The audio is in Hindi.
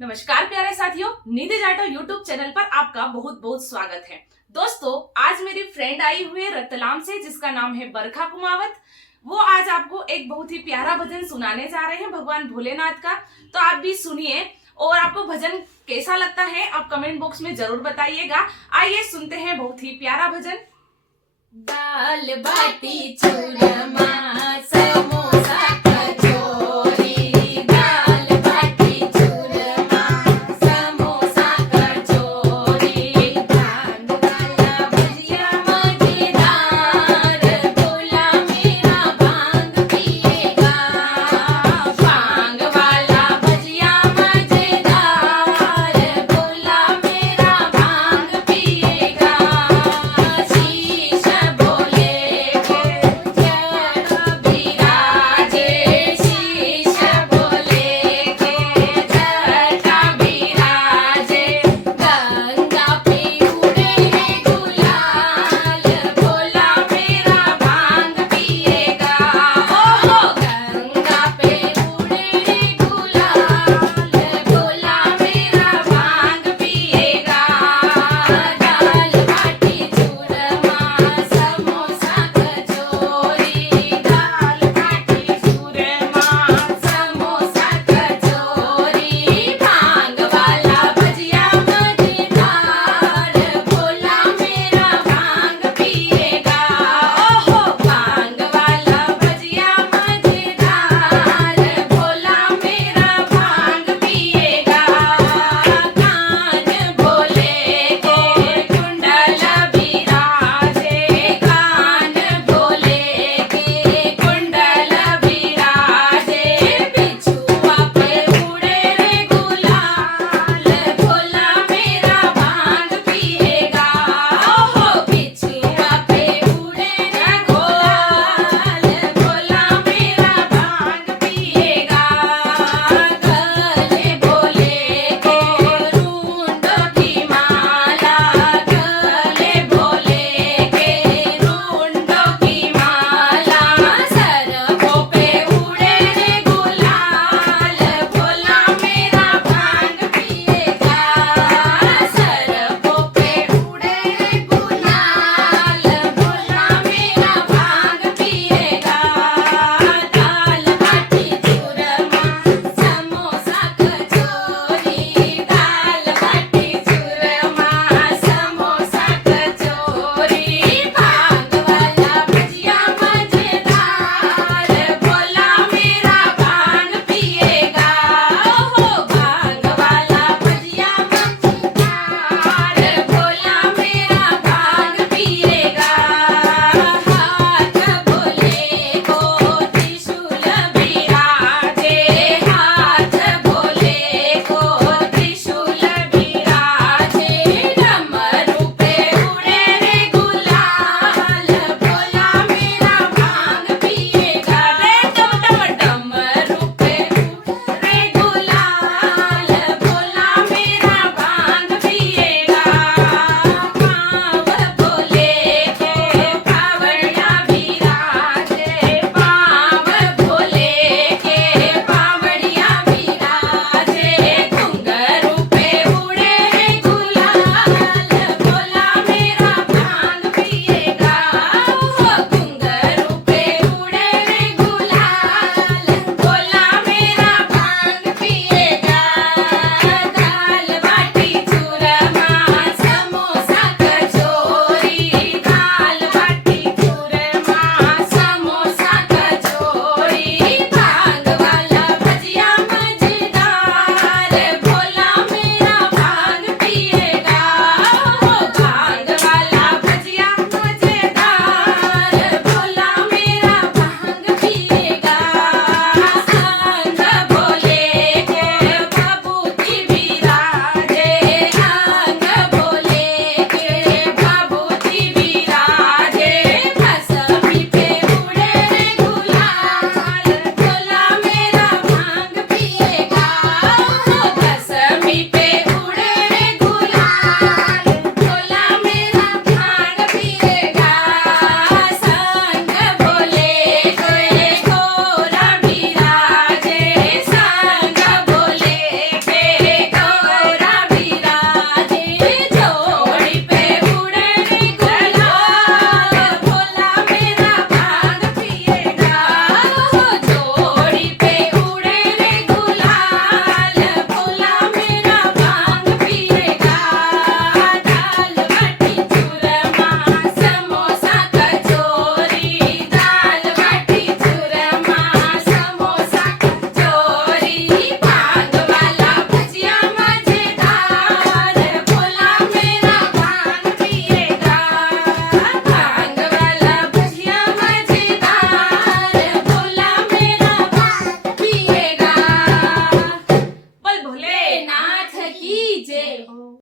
नमस्कार प्यारे साथियों, निधि जाटो यूट्यूब चैनल पर आपका बहुत बहुत स्वागत है। दोस्तों, आज मेरी फ्रेंड आई हुई है रतलाम से, जिसका नाम है बरखा कुमावत। वो आज आपको एक बहुत ही प्यारा भजन सुनाने जा रहे हैं भगवान भोलेनाथ का। तो आप भी सुनिए और आपको भजन कैसा लगता है आप कमेंट बॉक्स में जरूर बताइएगा। आइए सुनते हैं बहुत ही प्यारा भजन। दाल बाटी चूरमा